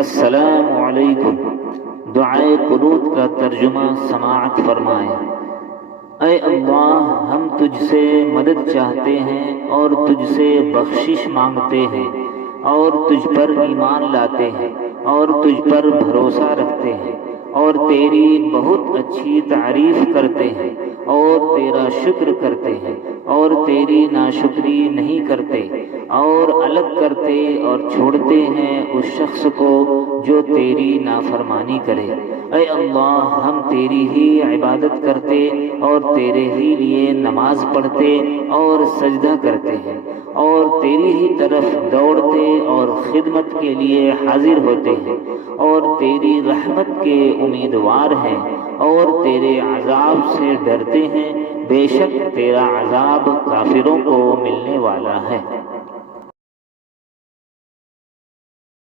अस्सलामु अलैकुम। दुआए कुनूत का तर्जुमा समाअत फरमाएं। ऐ अल्लाह, हम तुझसे मदद चाहते हैं और तुझसे बख्शिश मांगते हैं और तुझ पर ईमान लाते हैं और तुझ पर भरोसा रखते हैं और तेरी बहुत अच्छी तारीफ करते हैं और तेरा शुक्र करते हैं और तेरी नाशुक्री नहीं करते और अलग करते और छोड़ते हैं उस शख्स को जो तेरी नाफरमानी करे। ऐ अल्लाह, हम तेरी ही इबादत करते और तेरे ही लिए नमाज पढ़ते और सजदा करते हैं और तेरी ही तरफ दौड़ते और खिदमत के लिए हाजिर होते हैं और तेरी रहमत के उम्मीदवार हैं और तेरे अजाब से डरते हैं। बेशक तेरा अजाब काफिरों को मिलने वाला है।